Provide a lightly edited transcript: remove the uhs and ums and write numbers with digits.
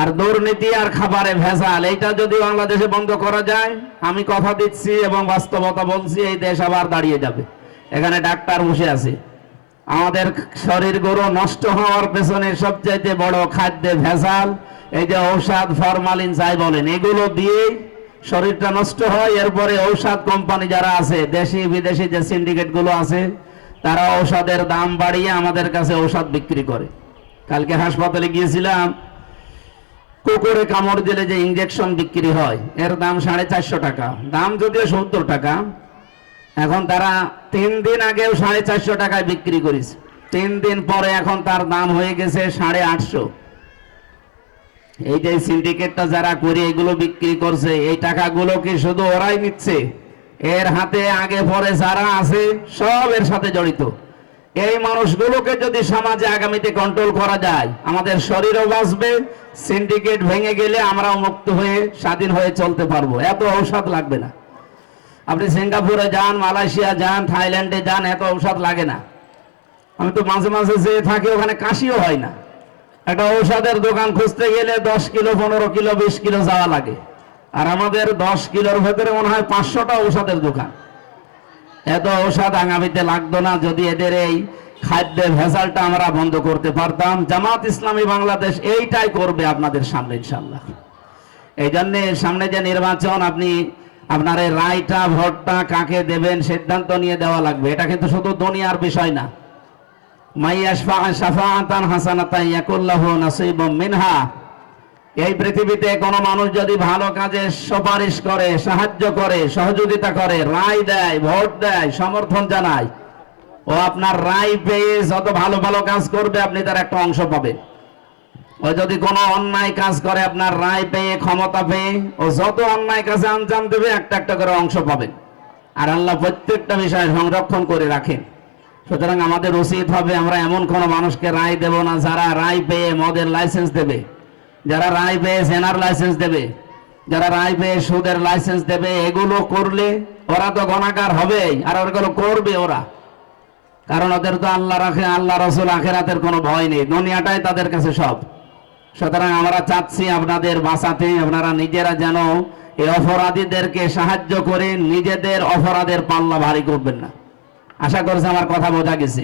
আর দুর্নীতি আর খাবারে ভেজাল, এইটা যদি বাংলাদেশে বন্ধ করা যায়, আমি কথা দিচ্ছি এবং বাস্তবতা বলছি, এই দেশ আবার দাঁড়িয়ে যাবে। এখানে ডাক্তার বসে আছে। আমাদের শরীরগুলো নষ্ট হওয়ার পেছনে সবচাইতে বড় খাদ্যে ভেজাল, এই যে ঔষধ, ফরমালিন যাই বলেন, এগুলো দিয়েই শরীরটা নষ্ট হয়। এরপরে ঔষধ কোম্পানি যারা আছে, দেশি বিদেশি যে সিন্ডিকেট গুলো আছে, তারা ঔষধের দাম বাড়িয়ে আমাদের কাছে ঔষধ বিক্রি করে। কালকে হাসপাতালে গিয়েছিলাম, কুকুরে কামড় দিলে যে ইঞ্জেকশন বিক্রি হয়, এর দাম 450 টাকা, দাম যদিও 70 টাকা। এখন তারা 3 দিন আগেও 450 টাকায় বিক্রি করেছে, 3 দিন পরে এখন তার দাম হয়ে গেছে 850। এই যে সিন্ডিকেটটা যারা করে এগুলো বিক্রি করছে, এই টাকাগুলো কি শুধু ওরাই নিচ্ছে? এর হাতে আগে পরে যারা আছে সব এর সাথে জড়িত। এই মানুষগুলোকে যদি সমাজে আগামীতে কন্ট্রোল করা যায়, আমাদের শরীরও বাঁচবে, সিন্ডিকেট ভেঙে গেলে আমরাও মুক্ত হয়ে স্বাধীন হয়ে চলতে পারবো। এত ঔষধ লাগবে না। আপনি সিঙ্গাপুরে যান, মালয়েশিয়া যান, থাইল্যান্ডে যান, এত ঔষধ লাগে না। আমি তো মাঝে মাঝে যেয়ে থাকি, ওখানে কাশিও হয় না। একটা ঔষধের দোকান খুঁজতে গেলে 10 কিলো, 15 কিলো, 20 কিলো যাওয়া লাগে। আর আমাদের 10 কিলোর ভেতরে মনে হয় 500টা ঔষধের দোকান। এত ঔষধ আগামীতে লাগতো না যদি এদের এই খাদ্যের ভেজালটা আমরা বন্ধ করতে পারতাম। জামাত ইসলামী বাংলাদেশ এইটাই করবে আপনাদের সামনে ইনশাআল্লাহ। এই জন্যে সামনে যে নির্বাচন, আপনি আপনার এই রায়টা, ভোটটা কাকে দেবেন সিদ্ধান্ত নিয়ে দেওয়া লাগবে। এটা কিন্তু শুধু দুনিয়ার বিষয় না। এই পৃথিবীতে কোন মানুষ যদি ভালো কাজে সুপারিশ করে, সাহায্য করে, সহযোগিতা করে, রায় দেয়, ভোট দেয়, সমর্থন জানায়, ও আপনার রায় পেয়ে যত ভালো ভালো কাজ করবে আপনি তার একটা অংশ পাবেন। ও যদি কোনো অন্যায় কাজ করে, আপনার রায় পেয়ে, ক্ষমতা পেয়ে, ও যত অন্যায় কাজে আঞ্জাম দেবে একটা একটা করে অংশ পাবেন। আর আল্লাহ প্রত্যেকটা বিষয় সংরক্ষণ করে রাখেন। সুতরাং আমাদের উচিত হবে আমরা এমন কোন মানুষকে রায় দেব না যারা রায় পেয়ে মদের লাইসেন্স দেবে, যারা রায় পেয়ে জেনার লাইসেন্স দেবে, যারা রায় পেয়ে সুদের লাইসেন্স দেবে। এগুলো করলে ওরা তো গুনাহগার হবেই, আর ওগুলো করবে ওরা। কারণ ওদের তো আল্লাহ রাখে, আল্লাহ রাসূল, আখিরাতের কোনো ভয় নেই, দুনিয়াটাই তাদের কাছে সব। সুতরাং আমরা চাচ্ছি আপনাদের বাঁচাতে, আপনারা নিজেরা যেন এই অপরাধীদেরকে সাহায্য করে নিজেদের অপরাধের পাল্লা ভারী করবেন না। আশা করছি আমার কথা বোঝা গেছে।